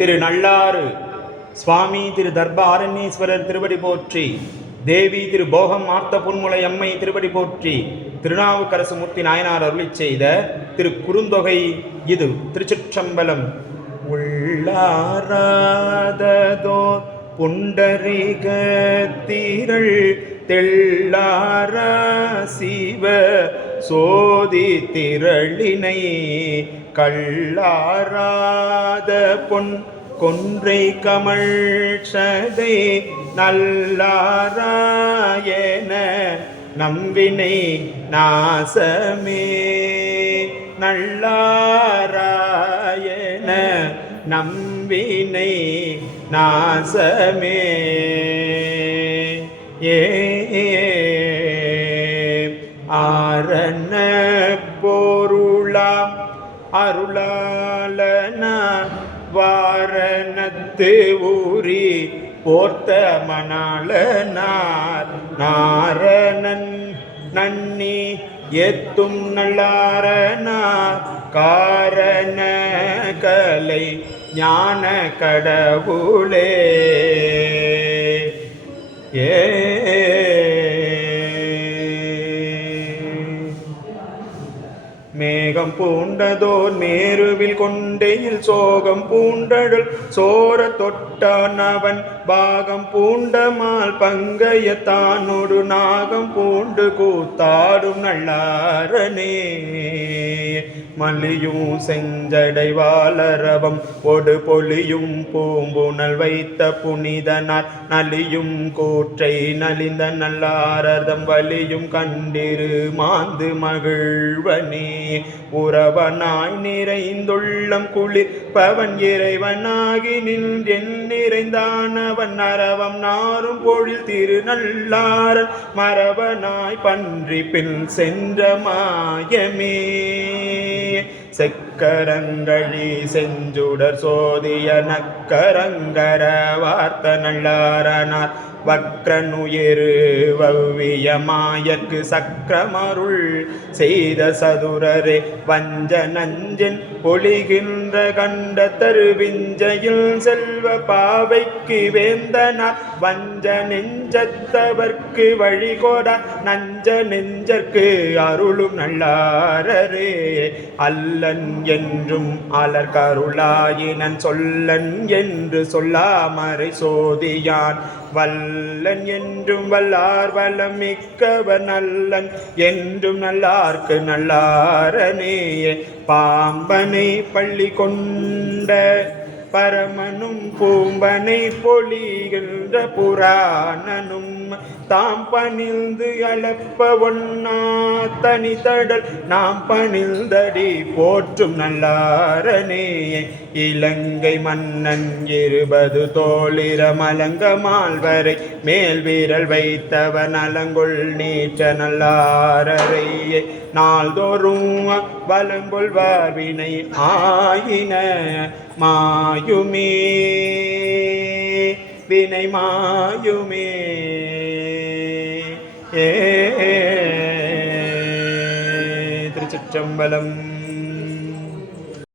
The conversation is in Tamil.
திரு நல்லாறு சுவாமி திரு தர்பாரண்யேஸ்வரர் திருவடி போற்றி. தேவி திரு போகம் மார்த்த புன்முலை அம்மை திருவடி போற்றி. திருநாவுக்கரசு மூர்த்தி நாயனார் அருளிச் செய்த திரு குறுந்தொகை இது. திருச்சிற்றம்பலம். உள்ளாராததோர் புண்டரிக திரள் தெள்ளார சிவ சோதி திரளினை கள்ளாராத பொன் கொன்றை கமழ் சதை நல்லாராயன நம்பினை நாசமே. நல்லாராயன நம்பினை நாசமே. ஆரண பொருளாம் அருளாலன வாரணத்து ஊரி போர்த்த மணாளனார் நாரணன் நன்னி எத்தும் நல்லாரனார் காரண கலை ஞான கடவுளே. மேகம் பூண்டதோர் மேருவில் கொண்டையில் சோகம் பூண்டடல் சோர தொட்டானவன் பாகம் பூண்டமால் பங்கையத்தானோடு நாகம் பூண்டு கூத்தாடும் நல்லாரனே. மலியும் செஞ்சடை வாளரவம் ஒடு பொலியும் பூம்புணல் வைத்த புனிதனார் நலியும் கூற்றை நலிந்த நல்லாரதம் வலியும் கண்டிரு மாந்து மகிழ்வனே. உறவனாய் நிறைந்துள்ளம் குளிர் பவன் இறைவனாகி நின்றென் நிறைந்தானவன் அரவம் நாரும் பொழில் திரு நல்லாரன் மரவனாய் பன்றி பின் சென்ற மாயமே. செக்கரங்களி செஞ்சுடர் சோதிய நக்கரங்கர வார்த்த நல்லாரனார் வக்ரனுயிரு வவ்விய மாயக்கு சக்கரமருள் செய்த சதுரரே. வஞ்ச நஞ்சன் பொழிகின்ற கண்ட தருவிஞ்சையில் செல்வ பாவைக்கு வேந்தனார் வஞ்ச நெஞ்சத்தவர்க்கு வழிகோட நஞ்ச நெஞ்சற்கு அருளும் நல்லாரரே. அல்லன் என்றும் அலர் கருளாயினன் சொல்லன் என்று சொல்லாமறை சோதியான் வல்லன் என்றும் வல்லார் வளம் மிக்கவர் நல்லன் என்றும் நல்லார்க்கு நல்லாரனே. பாம்பனை பள்ளி கொண்ட பரமனும் பூம்பனை பொழிகின்ற புராணனும் தாம் பணிந்து அளப்ப ஒன்னா தனி தடல் நாம் பணிந்தடி போற்றும் நல்லாரனே. இலங்கை மன்னன் 20 தோளிர மலங்க மால்வரை மேல் வீரல் வைத்தவன் அலங்கொள் நீற்ற நல்லாரரையே. நாள்தோறும் வலங்கொள் வார்வினை ஆயின மாயுமே வினை மாயுமே. திருச்சிற்றம்பலம்.